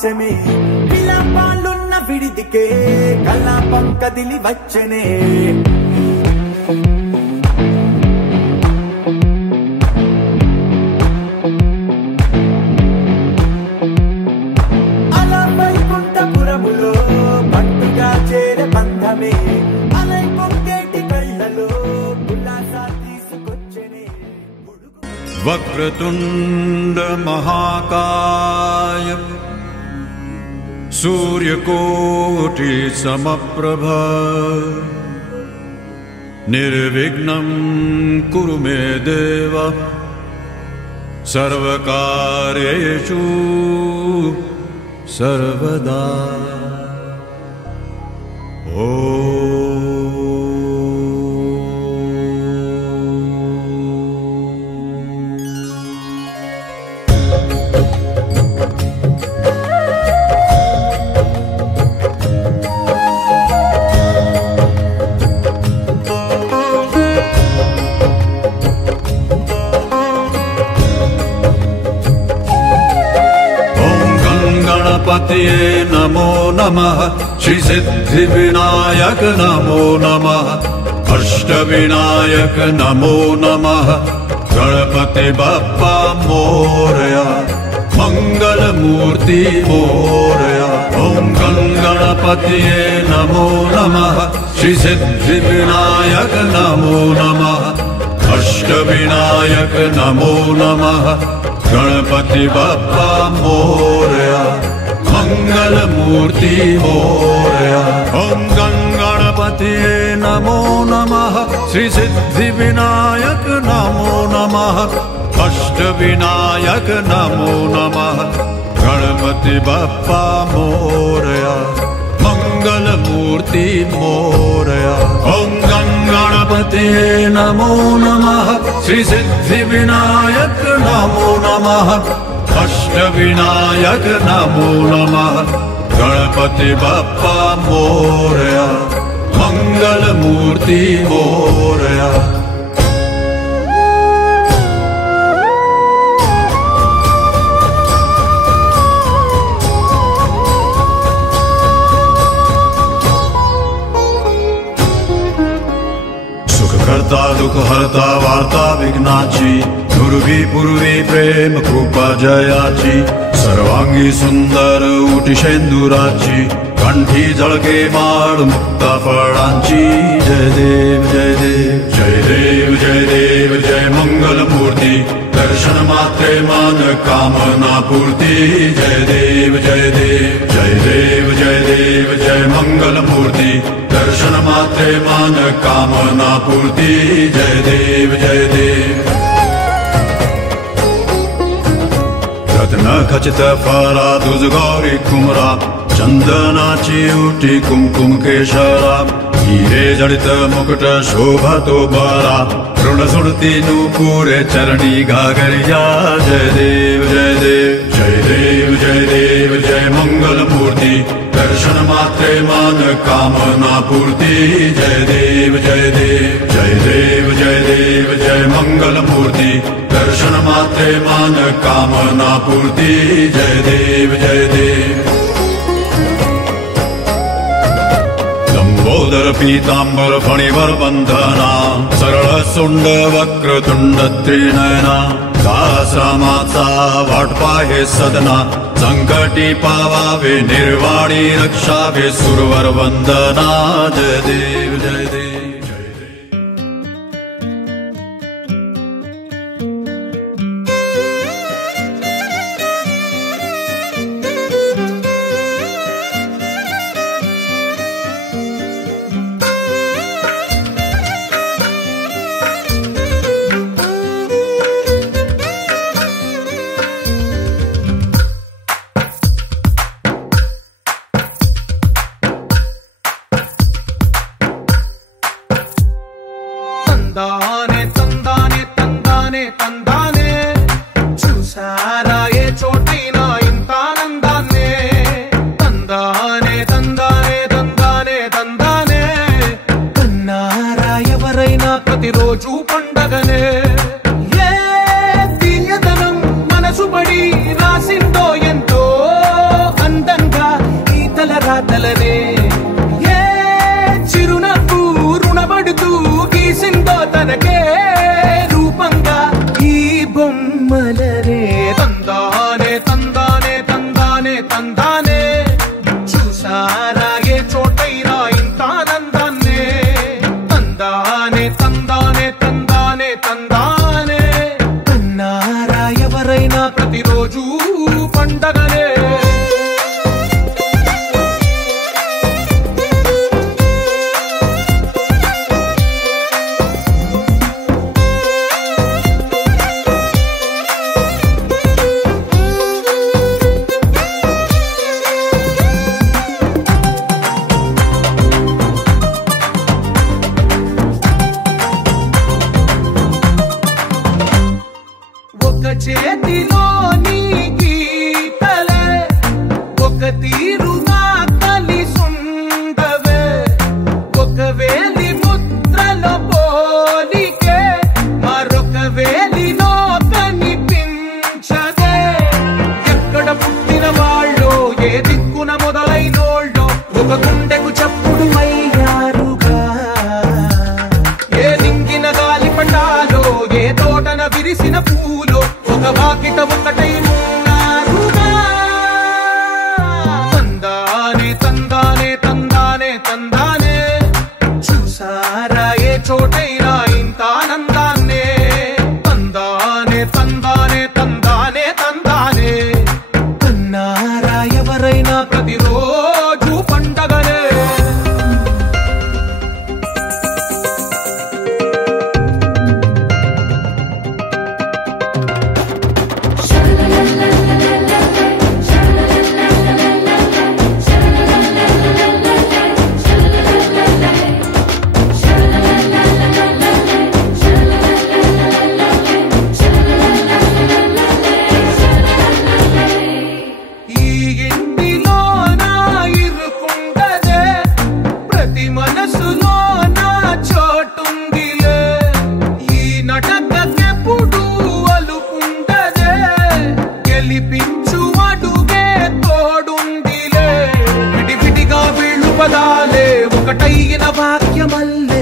ఆకాశమే విలాపాలున్న విడిదికే కల్లాపం కదిలి వచ్చనే అలా వైకుంఠపురములో పట్టుగా చేరే బంధమే అలై పొంగేటి కళ్ళలో ఉల్లాసా తీసుకొచ్చనే वक्रतुंड महाकाय सूर्यकोटि समप्रभ निर्विघ्नं कुरु मे देव सर्वकार्येषु सर्वदा। गणपतिये नमो नमः श्री सिद्धि विनायक नमो नमः अष्टविनायक नमो नमः गणपति बप्पा मोरया मंगल मूर्ति मोरया। ओम गणपतिये नमो नमः श्री सिद्धि विनायक नमो नमः अष्टविनायक नमो नमः गणपति बप्पा मोरया मंगल मूर्ति मोरया। ओम गणपतिये नमो नमः श्री सिद्धि विनायक नमो नमः अष्टविनायक नमो नमः गणपति बप्पा मोरया मंगल मूर्ति मोरया। ओम गणपतिये नमो नमः श्री सिद्धि विनायक नमो नमः अष्टविनायक नमो नमः गणपति बप्पा मोरया मंगल मूर्ति मोरया। करता दुख हरता वार्ता विघ्नाची दुर्वी पूर्वी प्रेम कृपा जयाची सर्वांगी सुंदर उटिशेंदुराची कंठी जळके माळ मुक्ता फळांची। जय देव जय देव जय देव जय देव जय मंगल मूर्ती दर्शन मात्रे मान कामना पूर्ती। जय देव जय देव जय देव जय देव जय मंगल मूर्ती दर्शन मात्रे मान कामना पूर्ती। जय देव जय देव रत्न खचित फरा दुज गौरी कुमरा चंदनाची उठी कुमकुम केशरा हिरे जडित मुकुट शोभतो बरा ऋण सुरती नूपुरे चरणी घागरिया। जय देव जय देव जय देव जय देव जय मंगल मूर्ति दर्शन मात्रे मान कामना पूर्ति। जय देव जय देव जय देव जय देव जय मंगल मूर्ति दर्शन मात्रे मान कामना पूर्ति। जय देव जय देव लंबोदर पीतांबर फणिवर बंधना सरळ सुंड वक्रतुंड त्रिनयना दासरामाचा वाटपा हे सदना संकटी पावावे निर्वाणी रक्षावे सुरवर वंदना। जय देव जय देव తందానే తందానే తందానే తందానే చూసారా ఏ చోటైనా ఇంత ఆనందాన్నే తందానే తందానే తందానే తందానే కన్నారా ఎవరైనా ప్రతిరోజు పండగనే ఏ తీయదనం మనసు పడి రాసిందో ఎంతో మల్లె